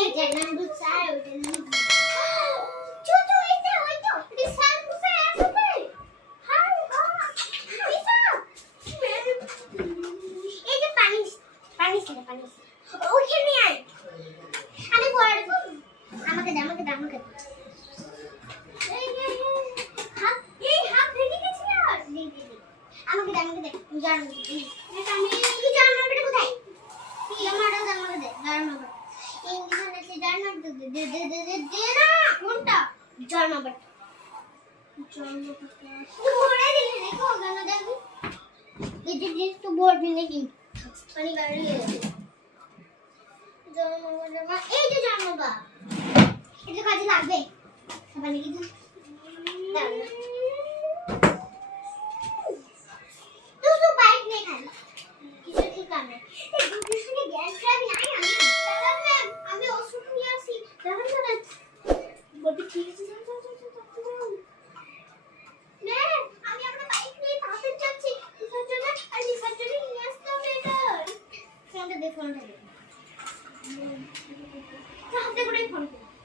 এইটার নাম দুধ চা, ওইটার নাম দুধ। ছোট এটা এটা সান বুঝে আসবে। হাই পিসা। এই যে পানি ছিল। ওইখানে আয়। আমি পড়ে আমাকে দে। হাফ ভেঙে গেছে আর দে। আমাকে দে। জানো এটা আমি কি জানো এটা কোথায়? জামাটা আমাকে দে। জানো ইংলিশে আছে জানো দে না কোনটা? জানো বাট পড়ে দিলে দেখো গান দেখবি। ये तो बोर्ड भी नहीं पानी गाड़ी ले জামা এই যে জামাটা এটা কাজে লাগবে পানি কি দাও তো বাইক নেই খালি কিছু কি কাম নেই এই দুটোর সঙ্গে গ্যাস ড্রাইভ নাই আমি ওষুধ নিয়ে আসি দাঁড়ান বলবি ঠিক আছে যাও না আমি আমরা বাইক নিয়ে তাড়াতাড়ি যাচ্ছি বিসর্জনে আর বিসর্জনে নিয়ে আসতে হবে এটা ফোনটা দে